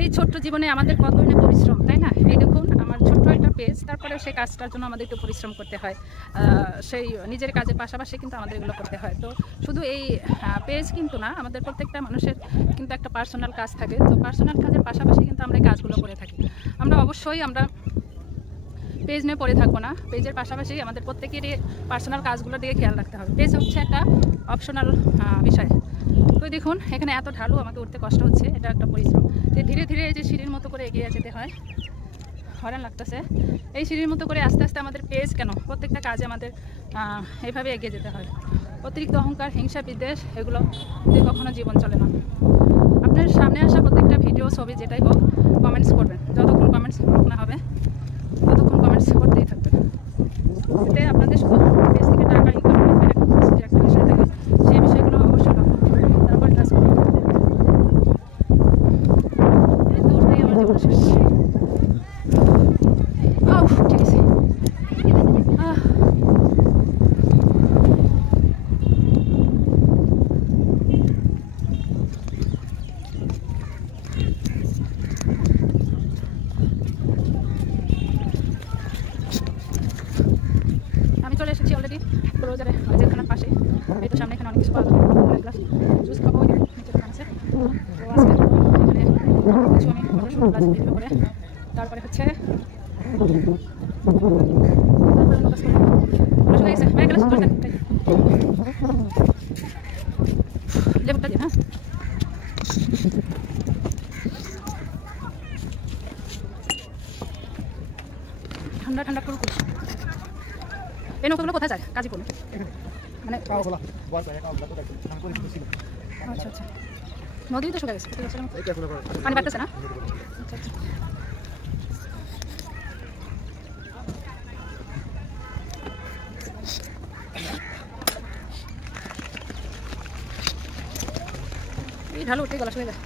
এই ছোট্ট জীবনে আমাদের কত ধরনের পরিশ্রম, তাই না? এই দেখুন আমার ছোট্ট একটা পেজ, তারপরেও সেই কাজটার জন্য আমাদের একটু পরিশ্রম করতে হয়। সেই নিজের কাজের পাশাপাশি কিন্তু আমাদের এগুলো করতে হয়। তো শুধু এই পেজ কিন্তু না, আমাদের প্রত্যেকটা মানুষের কিন্তু একটা পার্সোনাল কাজ থাকে। তো পার্সোনাল কাজের পাশাপাশি কিন্তু আমরা এই কাজগুলো করে থাকি। আমরা অবশ্যই পেজ নিয়ে পড়ে থাকবো না, পেজের পাশাপাশি আমাদের প্রত্যেকেরই পার্সোনাল কাজগুলো দিকে খেয়াল রাখতে হবে। পেজ হচ্ছে একটা অপশনাল বিষয়। তো দেখুন এখানে এত ঢালু, আমাকে উঠতে কষ্ট হচ্ছে, এটা একটা পরিশ্রম। তো ধীরে ধীরে এই যে সিঁড়ির মতো করে এগিয়ে যেতে হয়, হরান লাগতেছে। এই সিঁড়ির মতো করে আস্তে আস্তে আমাদের পেজ কেন প্রত্যেকটা কাজে আমাদের এইভাবে এগিয়ে যেতে হয়। অতিরিক্ত অহংকার, হিংসা, বিদ্বেষ এগুলো দিয়ে কখনো জীবন চলে না। আপনার সামনে আসা প্রত্যেকটা ভিডিও, ছবি যেটাই হোক কমেন্টস করবেন। যতক্ষণ কমেন্টস ব্লক না হবে ততক্ষণ কমেন্টস করতেই থাকবেন। এতে আপনাদের শুধু পেজ থেকে টাকা ইনকাম করবে একটা বিষয় থাকে, সেই বিষয়গুলো অবশ্যই লক্ষ্য করবেন, তারপর কাজ করবেন। এই দৌড়তেই আমার জীবন শেষ। ঠিক আছে। আমি চলে এসেছি অলরেডি ক্লোজারে, যেখানে পাশে এই তো সামনে, এখানে অনেক কিছু পাওয়া যাবে। গ্লাস জুস খাবো, ওই নিচে দোকান আছে। তো আজকে এখানে কিছু আমি ফটোশুট প্লাস ভিডিও করে তারপরে হচ্ছে লেবুটা দিয়ে, হ্যাঁ ঠান্ডা ঠান্ডা কুলকুল। এই নৌকাগুলো কোথায় যায়? কাজীপুর মানে? আচ্ছা আচ্ছা, নদী তো শুকা গেছে, পানি বাড়তেছে না? আচ্ছা আচ্ছা। এই ঢালু উঠে গলা শুয়ে যায়।